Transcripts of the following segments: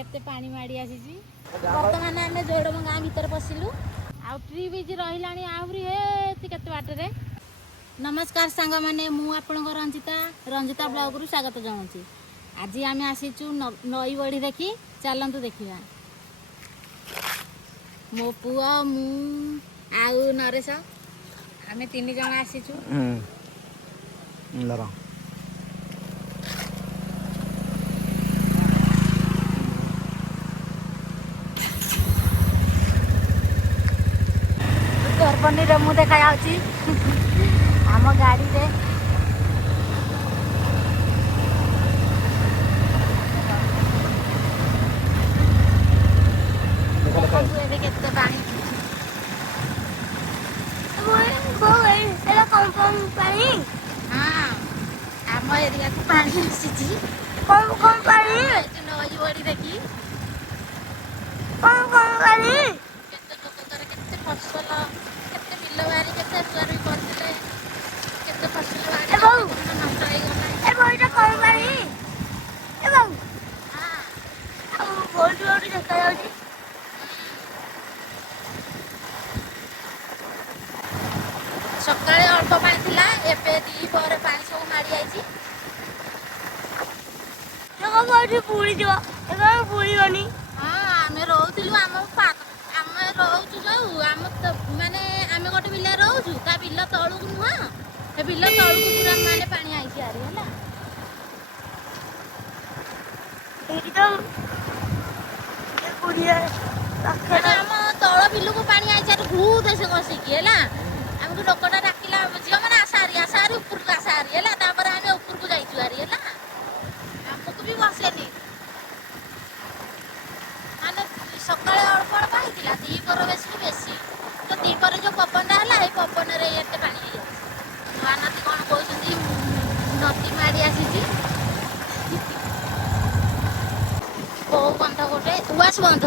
केते पानी माड़ी आसी बर्तमान आम जोड़म गाँ भीतर पशिलु आ ट्री बीच रही आहरी हे केते बाटर नमस्कार सांग मैंने मुझे रंजिता रंजिता ब्लॉग रु स्वागत जनाऊँ आज आम आसीचु नई बड़ी देखी चलतु देखा मो पुआ मु आउ नरेश आम 3 जन आसीचु गर्भनी मु देखा आम गाड़ी रे केते पानी हाँ आम एरिया को पानी आसी नई बड़ी देखी केते लोकर केते फसल केते बिल बारी केते रुआ रुई करथिले केते फसल बारी नष्ट हो गला ए बईटा कोन बारी ए बाबू हां आ बोलटी बोलटी देखा जाउची सकाळे अल्प पानी थिला एबे दी पर पानी सब मारी आइची जगह बोलटी पूरी दियो एगा पूरी गनी हां आमे रहउतिलु आम आमे रहउछु जाऊ आम त माने आमे गोटे बिल्ला रहउछु ता बिल्ला तळुक नुहा ए बिल्ला तळुक पूरा माने पानी आइची आरी होला एटी तो ए पूरी माने आम तळ बिल्लु को पानी आइची आरी भूत से कसिकी हैला हमको लोकटा डाकिला झियो माने आसारी ऊपर को आसारी हैला तापर आमे ऊपर को जाइछु आरी हैला हमको भी बसेनी माने सकाळे अल्प अल्प आइतिला दी पर बेसी तो दी पर जो पपन हैला हे पपन रे एते पानी हे नुआ नदी कोन कहउछंती नदी माडी आसीची ओ बंध गोटे उआस बंध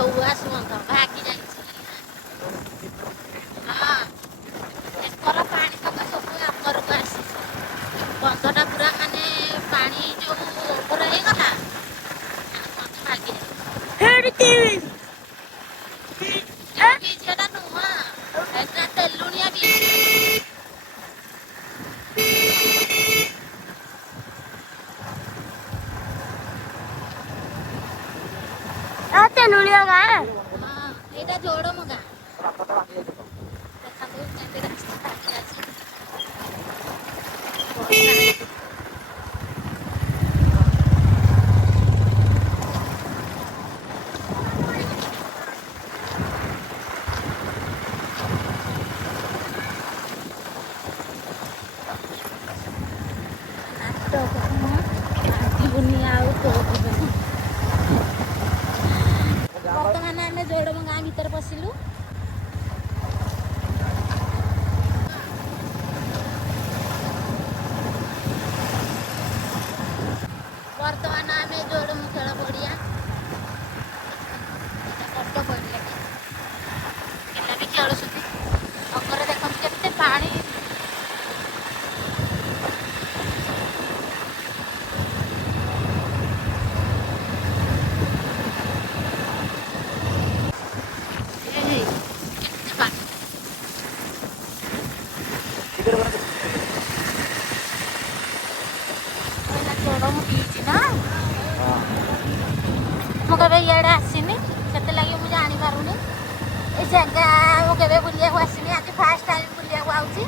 भागी जाइछि हां एकर पानी तक सब आमर को आसी बंधटा पूरा माने पानी जो ऊपर हे गला बंध भागी हेडी टीवी बीच एटा नुआ एटा तेलुनिया बीच आते नुलिया गा हां एटा जोड़ो मगा देखा तो केते रास्ता भागी आसी बर्तमान आम जोड़म गाँ भीतर पशिलु बर्तमान आम जोड़म खेल पड़िया बड़ पड़िया पिला भी खेलुଛନ୍ତି अगर देखो केते पानी मुझे ये आसनी से लगे मुझे जानी पारूनी ये जगह मुझे बुलिया आसनी आज फास्ट टाइम बुलिया आउची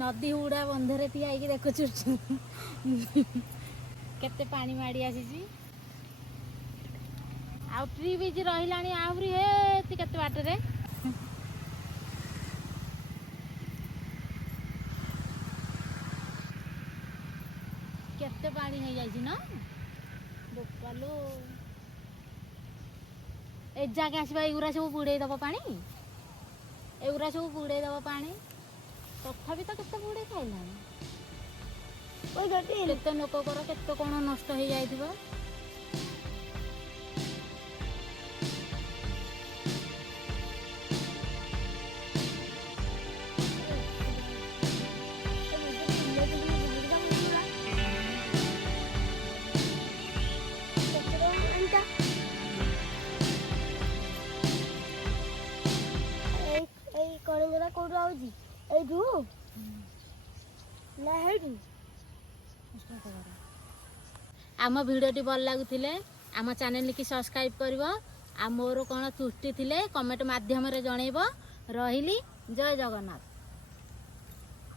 नदी हुड़ा बंधरे ठिया देखु केते पानी माड़ी आसी आ ट्री बीच रही आहरी हे केते बाटर केते पानी हो जाइछि ना बोपालो ए जाके आसीबा एगुरा सब बुड़े दब पानी एगुरा सब बुड़े दब पानी तथापि तो केते बुड़े खाइला ओइ गटी केते लोककर केते कोन नष्ट हो जाइथिबो କୋଉଠୁ ଆଉଛି ଏଇଠୁ ନା ହେଇଠୁ आम भिडियोटी भल लगुले आम चैनल की सब्सक्राइब कर मोर कौन त्रुटि थिले कमेंट माध्यम रे जनइब रहिली जय जगन्नाथ।